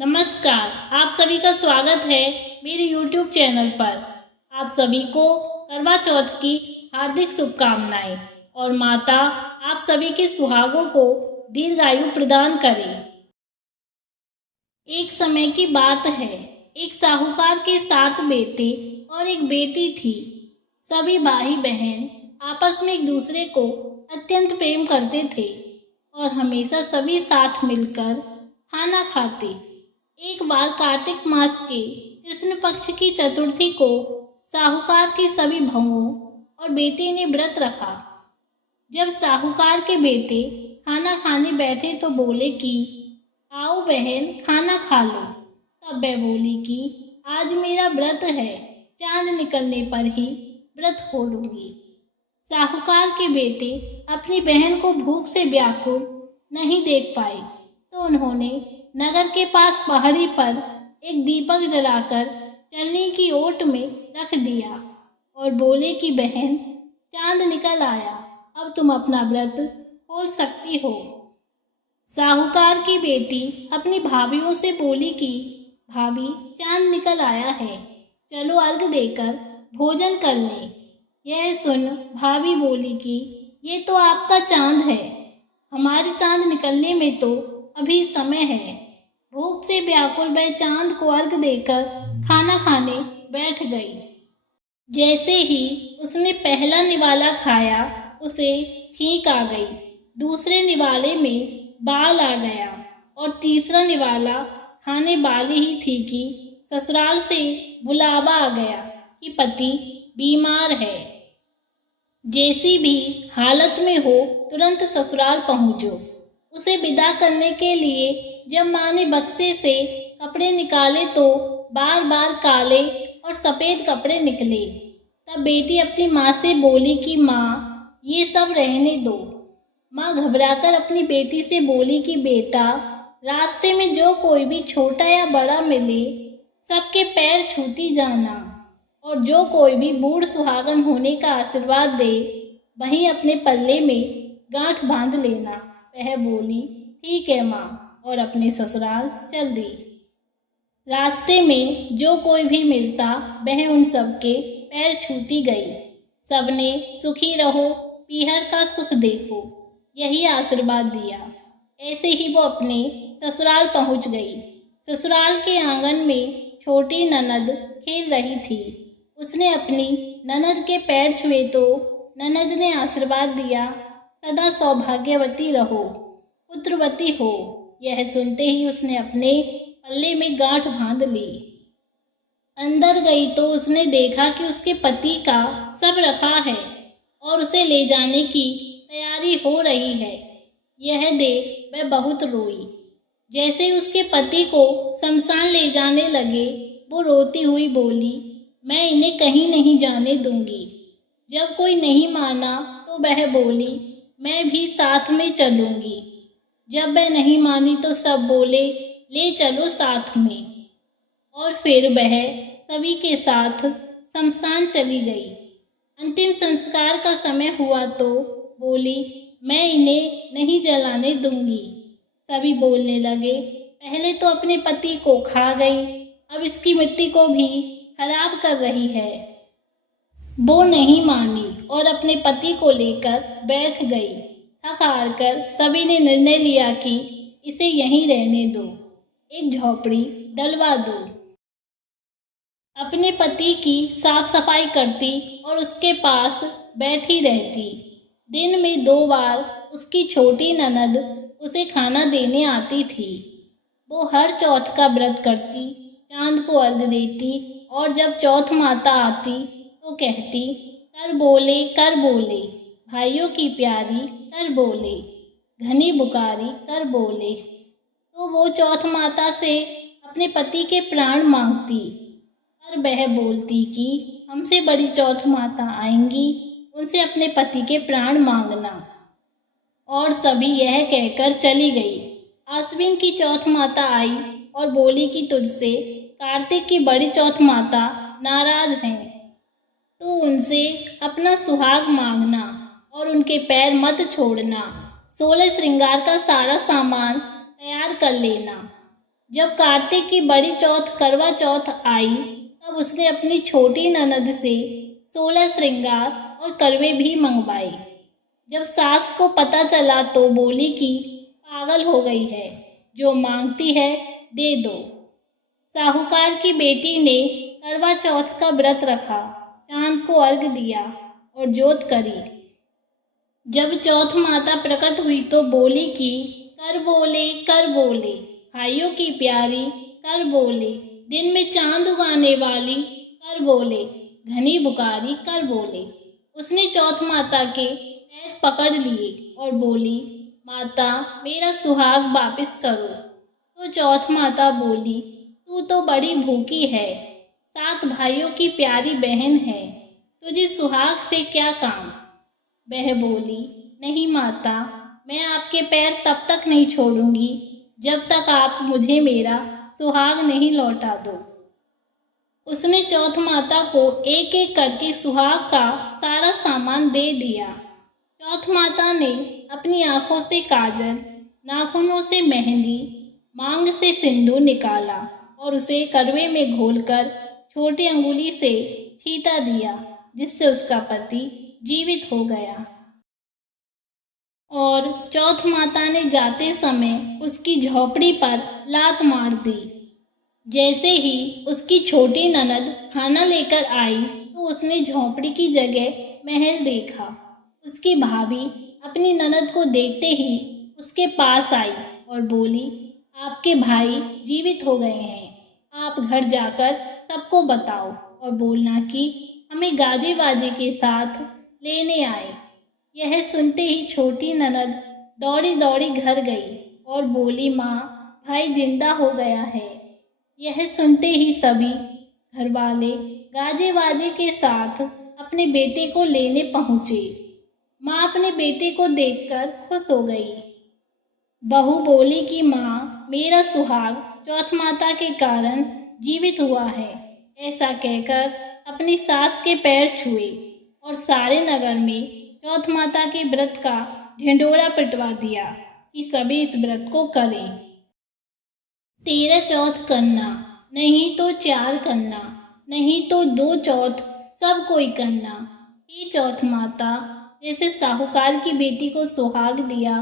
नमस्कार, आप सभी का स्वागत है मेरे YouTube चैनल पर। आप सभी को करवा चौथ की हार्दिक शुभकामनाएं और माता आप सभी के सुहागों को दीर्घायु प्रदान करे। एक समय की बात है, एक साहूकार के 7 बेटे और एक बेटी थी। सभी भाई बहन आपस में एक दूसरे को अत्यंत प्रेम करते थे और हमेशा सभी साथ मिलकर खाना खाते। एक बार कार्तिक मास के कृष्ण पक्ष की चतुर्थी को साहूकार के सभी बहुओं और बेटे ने व्रत रखा। जब साहूकार के बेटे खाना खाने बैठे तो बोले कि आओ बहन खाना खा लो। तब वह बोली कि आज मेरा व्रत है, चांद निकलने पर ही व्रत खोलूंगी। साहूकार के बेटे अपनी बहन को भूख से व्याकुल नहीं देख पाए तो उन्होंने नगर के पास पहाड़ी पर एक दीपक जलाकर चलने की ओट में रख दिया और बोले कि बहन चांद निकल आया, अब तुम अपना व्रत खोल सकती हो। साहूकार की बेटी अपनी भाभीयों से बोली कि भाभी चांद निकल आया है, चलो अर्घ देकर भोजन कर लें। यह सुन भाभी बोली कि ये तो आपका चांद है, हमारे चांद निकलने में तो अभी समय है। भूख से व्याकुल वह चांद को अर्घ देकर खाना खाने बैठ गई। जैसे ही उसने पहला निवाला खाया उसे छींक आ गई, दूसरे निवाले में बाल आ गया और तीसरा निवाला खाने वाली ही थी कि ससुराल से बुलावा आ गया कि पति बीमार है। जैसी भी हालत में हो तुरंत ससुराल पहुंचो। उसे विदा करने के लिए जब माँ ने बक्से से कपड़े निकाले तो बार बार काले और सफ़ेद कपड़े निकले। तब बेटी अपनी माँ से बोली कि माँ ये सब रहने दो। माँ घबराकर अपनी बेटी से बोली कि बेटा रास्ते में जो कोई भी छोटा या बड़ा मिले सबके पैर छूती जाना और जो कोई भी बूढ़ सुहागन होने का आशीर्वाद दे वहीं अपने पल्ले में गांठ बांध लेना। वह बोली ठीक है माँ और अपने ससुराल चल दी। रास्ते में जो कोई भी मिलता वह उन सबके पैर छूती गई। सबने सुखी रहो, पीहर का सुख देखो, यही आशीर्वाद दिया। ऐसे ही वो अपने ससुराल पहुंच गई। ससुराल के आंगन में छोटी ननद खेल रही थी। उसने अपनी ननद के पैर छुए तो ननद ने आशीर्वाद दिया, सदा सौभाग्यवती रहो, पुत्रवती हो। यह सुनते ही उसने अपने पल्ले में गांठ बांध ली। अंदर गई तो उसने देखा कि उसके पति का सब रखा है और उसे ले जाने की तैयारी हो रही है। यह देख वह बहुत रोई। जैसे उसके पति को शमशान ले जाने लगे वो रोती हुई बोली मैं इन्हें कहीं नहीं जाने दूंगी। जब कोई नहीं माना तो वह बोली मैं भी साथ में चलूंगी। जब वह नहीं मानी तो सब बोले ले चलो साथ में और फिर वह सभी के साथ शमशान चली गई। अंतिम संस्कार का समय हुआ तो बोली मैं इन्हें नहीं जलाने दूंगी। सभी बोलने लगे पहले तो अपने पति को खा गई, अब इसकी मिट्टी को भी खराब कर रही है। वो नहीं मानी और अपने पति को लेकर बैठ गई। थक हार कर सभी ने निर्णय लिया कि इसे यहीं रहने दो, एक झोपड़ी डलवा दो। अपने पति की साफ सफाई करती और उसके पास बैठी रहती। दिन में 2 बार उसकी छोटी ननद उसे खाना देने आती थी। वो हर चौथ का व्रत करती, चांद को अर्घ देती और जब चौथ माता आती तो कहती कर बोले भाइयों की प्यारी कर बोले, घनी बुकारी कर बोले। तो वो चौथ माता से अपने पति के प्राण मांगती और वह बोलती कि हमसे बड़ी चौथ माता आएंगी, उनसे अपने पति के प्राण मांगना। और सभी यह कहकर चली गई। आश्विन की चौथ माता आई और बोली कि तुझसे कार्तिक की बड़ी चौथ माता नाराज हैं, तो उनसे अपना सुहाग मांगना और उनके पैर मत छोड़ना। 16 श्रृंगार का सारा सामान तैयार कर लेना। जब कार्तिक की बड़ी चौथ करवा चौथ आई तब उसने अपनी छोटी ननद से 16 श्रृंगार और करवे भी मंगवाए। जब सास को पता चला तो बोली कि पागल हो गई है, जो मांगती है दे दो। साहूकार की बेटी ने करवा चौथ का व्रत रखा, चांद को अर्घ दिया और जोत करी। जब चौथ माता प्रकट हुई तो बोली कि कर बोले भाइयों की प्यारी, कर बोले दिन में चांद उगाने वाली, कर बोले घनी बुकारी, कर बोले। उसने चौथ माता के पैर पकड़ लिए और बोली, माता मेरा सुहाग वापस करो। तो चौथ माता बोली, तू तो बड़ी भूखी है, 7 भाइयों की प्यारी बहन है, तुझे सुहाग से क्या काम। वह बोली, नहीं माता, मैं आपके पैर तब तक नहीं छोड़ूंगी जब तक आप मुझे मेरा सुहाग नहीं लौटा दो। उसने चौथ माता को एक एक करके सुहाग का सारा सामान दे दिया। चौथ माता ने अपनी आंखों से काजल, नाखूनों से मेहंदी, मांग से सिंदूर निकाला और उसे करवे में घोलकर छोटी अंगुली से छींटा दिया, जिससे उसका पति जीवित हो गया। और चौथ माता ने जाते समय उसकी झोपड़ी पर लात मार दी। जैसे ही उसकी छोटी ननद खाना लेकर आई तो उसने झोपड़ी की जगह महल देखा। उसकी भाभी अपनी ननद को देखते ही उसके पास आई और बोली, आपके भाई जीवित हो गए हैं, आप घर जाकर सबको बताओ और बोलना कि हमें गाजे बाजे के साथ लेने आए। यह सुनते ही छोटी ननद दौड़ी दौड़ी घर गई और बोली, माँ भाई जिंदा हो गया है। यह सुनते ही सभी घर वाले गाजे बाजे के साथ अपने बेटे को लेने पहुँचे। माँ अपने बेटे को देखकर खुश हो गई। बहू बोली कि माँ मेरा सुहाग चौथ माता के कारण जीवित हुआ है। ऐसा कहकर अपनी सास के पैर छुए और सारे नगर में चौथ माता के व्रत का ढिंढोरा पिटवा दिया कि सभी इस व्रत को करें। 13 चौथ करना, नहीं तो 4 करना, नहीं तो 2 चौथ सब कोई करना। ये चौथ माता जैसे साहूकार की बेटी को सुहाग दिया,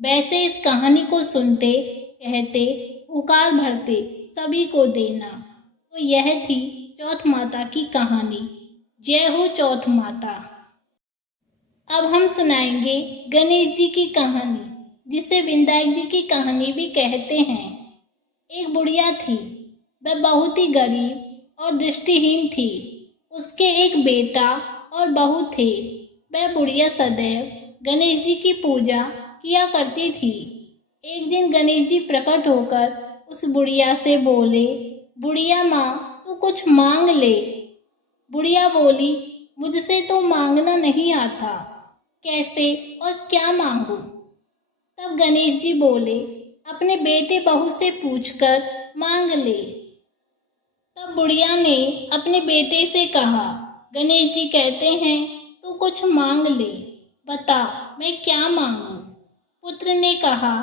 वैसे इस कहानी को सुनते कहते पुकार भरते सभी को देना। तो यह थी चौथ माता की कहानी। जय हो चौथ माता। अब हम सुनाएंगे गणेश जी की कहानी, जिसे विनायक जी की कहानी भी कहते हैं। एक बुढ़िया थी, वह बहुत ही गरीब और दृष्टिहीन थी। उसके एक बेटा और बहू थे। वह बुढ़िया सदैव गणेश जी की पूजा किया करती थी। एक दिन गणेश जी प्रकट होकर उस बुढ़िया से बोले, बुढ़िया माँ तू कुछ मांग ले। बुढ़िया बोली, मुझसे तो मांगना नहीं आता, कैसे और क्या मांगू। तब गणेश जी बोले, अपने बेटे बहू से पूछकर मांग ले। तब बुढ़िया ने अपने बेटे से कहा, गणेश जी कहते हैं तू कुछ मांग ले, बता मैं क्या मांगू। पुत्र ने कहा,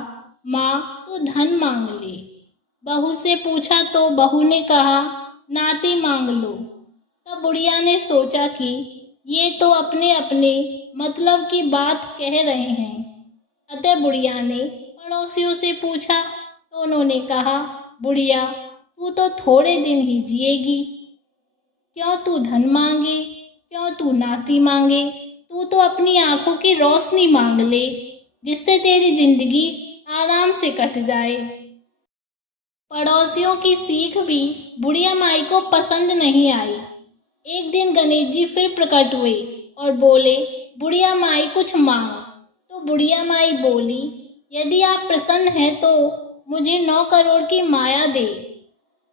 माँ तू धन मांग ले। बहू से पूछा तो बहू ने कहा, नाती मांग लो। तब बुढ़िया ने सोचा कि ये तो अपने अपने मतलब की बात कह रहे हैं। अतः बुढ़िया ने पड़ोसियों से पूछा तो उन्होंने कहा, बुढ़िया तू तो थोड़े दिन ही जिएगी, क्यों तू धन मांगे, क्यों तू नाती मांगे, तू तो अपनी आंखों की रोशनी मांग ले, जिससे तेरी जिंदगी आराम से कट जाए। पड़ोसियों की सीख भी बुढ़िया माई को पसंद नहीं आई। एक दिन गणेश जी फिर प्रकट हुए और बोले, बुढ़िया माई कुछ मांग। तो बुढ़िया माई बोली, यदि आप प्रसन्न हैं तो मुझे 9 करोड़ की माया दे,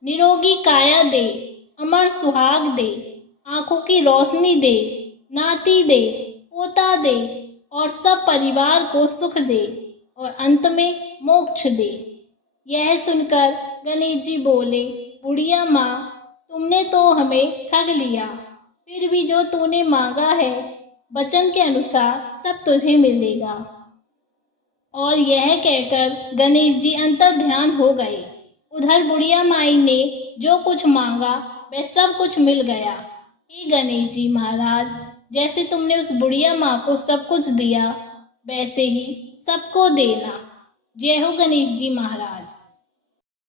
निरोगी काया दे, अमर सुहाग दे, आंखों की रोशनी दे, नाती दे, पोता दे और सब परिवार को सुख दे और अंत में मोक्ष दे। यह सुनकर गणेश जी बोले, बुढ़िया माँ तुमने तो हमें ठग लिया, फिर भी जो तूने मांगा है वचन के अनुसार सब तुझे मिलेगा। और यह कहकर गणेश जी अंतर ध्यान हो गए। उधर बुढ़िया माई ने जो कुछ मांगा वह सब कुछ मिल गया। हे गणेश जी महाराज, जैसे तुमने उस बुढ़िया माँ को सब कुछ दिया वैसे ही सबको देना। जय हो गणेश जी महाराज।